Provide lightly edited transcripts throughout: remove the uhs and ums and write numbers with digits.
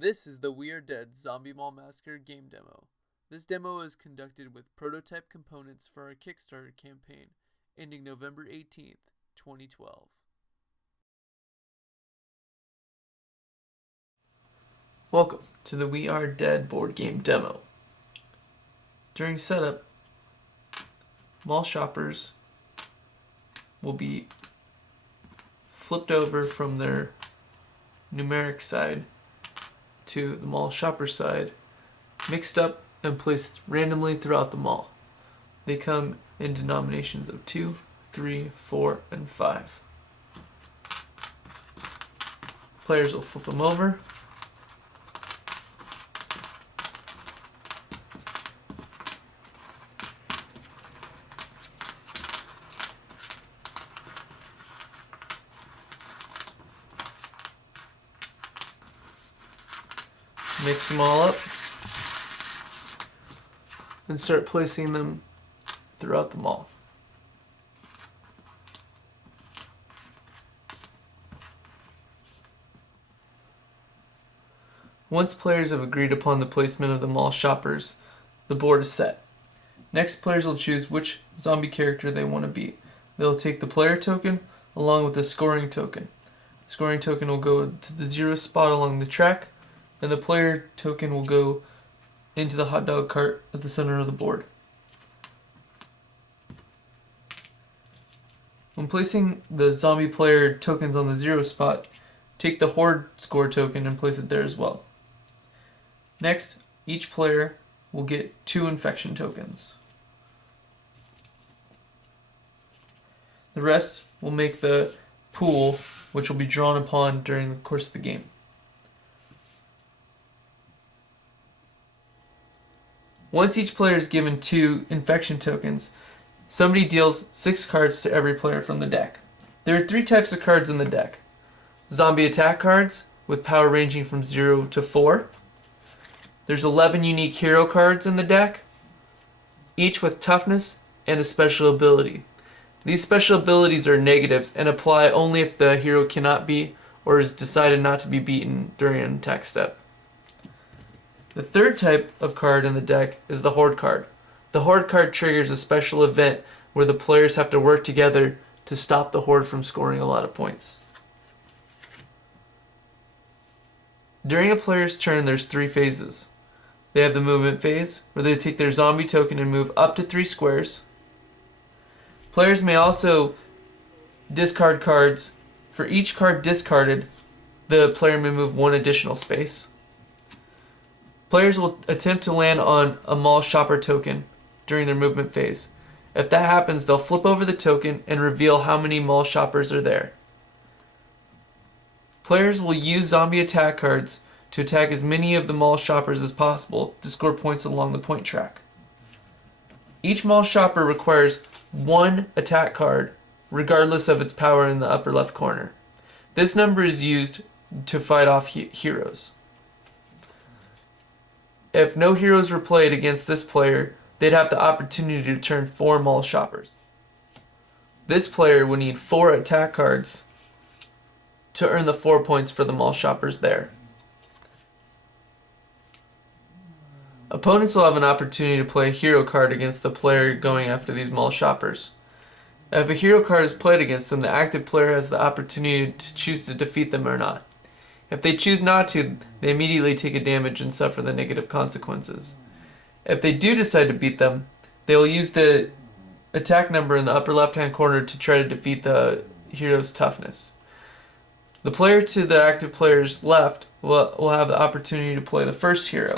This is the We Are Dead Zombie Mall Massacre game demo. This demo is conducted with prototype components for our Kickstarter campaign, ending November 18th, 2012. Welcome to the We Are Dead board game demo. During setup, mall shoppers will be flipped over from their numeric side to the mall shopper side, mixed up and placed randomly throughout the mall. They come in denominations of 2, 3, 4, and 5. Players will flip them over. Mix them all up and start placing them throughout the mall. Once players have agreed upon the placement of the mall shoppers, the board is set. Next, players will choose which zombie character they want to be. They'll take the player token along with the scoring token. The scoring token will go to the 0 spot along the track, and the player token will go into the hot dog cart at the center of the board. When placing the zombie player tokens on the 0 spot, take the horde score token and place it there as well. Next, each player will get 2 infection tokens. The rest will make the pool, which will be drawn upon during the course of the game. Once each player is given 2 infection tokens, somebody deals 6 cards to every player from the deck. There are 3 types of cards in the deck. Zombie attack cards, with power ranging from 0 to 4. There's 11 unique hero cards in the deck, each with toughness and a special ability. These special abilities are negatives and apply only if the hero cannot be or is decided not to be beaten during an attack step. The third type of card in the deck is the Horde card. The Horde card triggers a special event where the players have to work together to stop the Horde from scoring a lot of points. During a player's turn, there's 3 phases. They have the movement phase, where they take their zombie token and move up to 3 squares. Players may also discard cards. For each card discarded, the player may move 1 additional space. Players will attempt to land on a mall shopper token during their movement phase. If that happens, they'll flip over the token and reveal how many mall shoppers are there. Players will use zombie attack cards to attack as many of the mall shoppers as possible to score points along the point track. Each mall shopper requires 1 attack card, regardless of its power in the upper left corner. This number is used to fight off heroes. If no heroes were played against this player, they'd have the opportunity to turn 4 mall shoppers. This player would need 4 attack cards to earn the 4 points for the mall shoppers there. Opponents will have an opportunity to play a hero card against the player going after these mall shoppers. If a hero card is played against them, the active player has the opportunity to choose to defeat them or not. If they choose not to, they immediately take a damage and suffer the negative consequences. If they do decide to beat them, they will use the attack number in the upper left-hand corner to try to defeat the hero's toughness. The player to the active player's left will have the opportunity to play the first hero.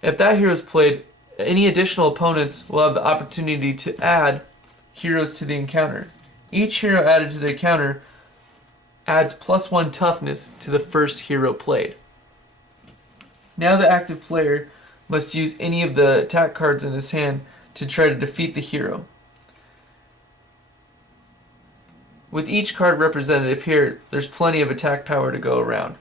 If that hero is played, any additional opponents will have the opportunity to add heroes to the encounter. Each hero added to the encounter adds +1 toughness to the first hero played. Now the active player must use any of the attack cards in his hand to try to defeat the hero. With each card representative here, there's plenty of attack power to go around.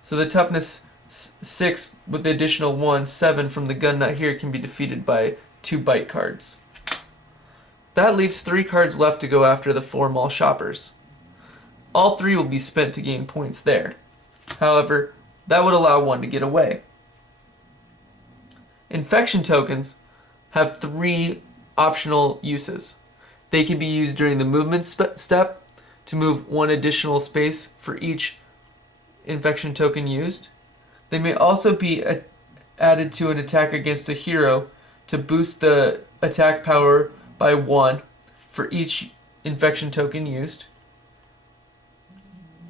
So the toughness 6 with the additional 1, 7 from the gun nut here can be defeated by 2 bite cards. That leaves 3 cards left to go after the 4 mall shoppers. All 3 will be spent to gain points there. However, That would allow one to get away. Infection tokens have 3 optional uses. They can be used during the movement step to move 1 additional space for each infection token used. They may also be added to an attack against a hero to boost the attack power by 1 for each infection token used.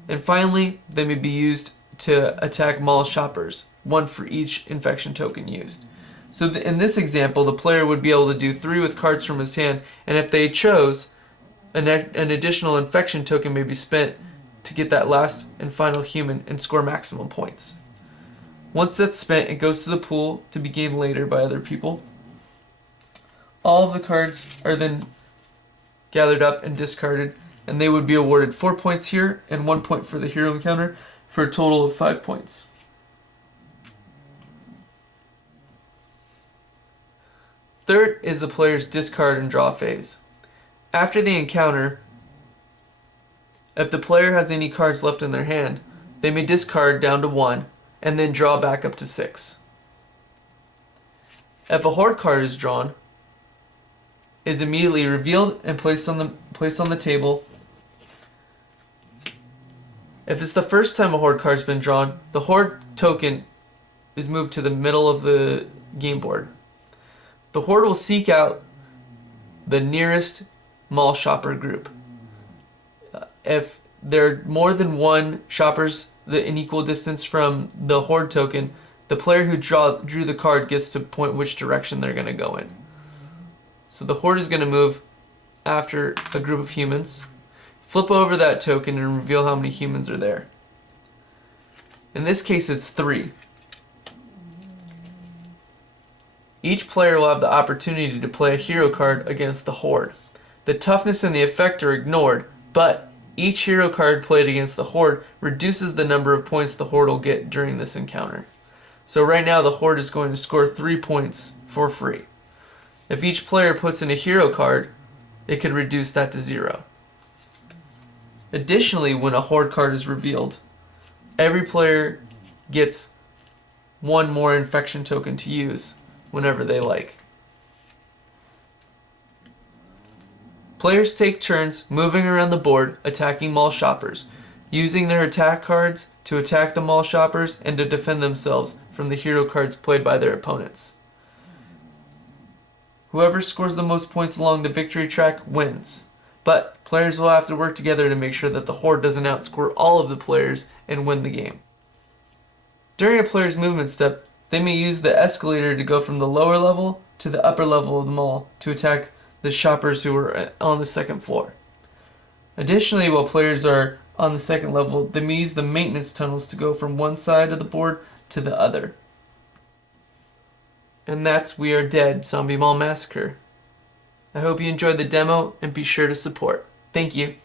And finally, they may be used to attack mall shoppers, 1 for each infection token used. So in this example, the player would be able to do 3 with cards from his hand, and if they chose, an additional infection token may be spent to get that last and final human and score maximum points. Once that's spent, it goes to the pool to be gained later by other people. All of the cards are then gathered up and discarded, and they would be awarded 4 points here and 1 point for the hero encounter for a total of 5 points. Third is the player's discard and draw phase. After the encounter, if the player has any cards left in their hand, they may discard down to 1 and then draw back up to 6. If a horde card is drawn, it is immediately revealed and placed on the table. If it's the first time a horde card has been drawn, the horde token is moved to the middle of the game board. The horde will seek out the nearest mall shopper group. If there are more than 1 shoppers in equal distance from the horde token, the player who drew the card gets to point which direction they're going to go in. So the horde is going to move after a group of humans, flip over that token and reveal how many humans are there. In this case, it's 3. Each player will have the opportunity to play a hero card against the horde. The toughness and the effect are ignored, but each hero card played against the horde reduces the number of points the horde will get during this encounter. So right now the horde is going to score 3 points for free. If each player puts in a hero card, it could reduce that to 0. Additionally, when a horde card is revealed, every player gets 1 more infection token to use whenever they like. Players take turns moving around the board attacking mall shoppers, using their attack cards to attack the mall shoppers and to defend themselves from the hero cards played by their opponents. Whoever scores the most points along the victory track wins, but players will have to work together to make sure that the horde doesn't outscore all of the players and win the game. During a player's movement step, they may use the escalator to go from the lower level to the upper level of the mall to attack the shoppers who are on the second floor. Additionally, while players are on the second level, they may use the maintenance tunnels to go from one side of the board to the other. And that's We Are Dead Zombie Mall Massacre. I hope you enjoyed the demo and be sure to support. Thank you.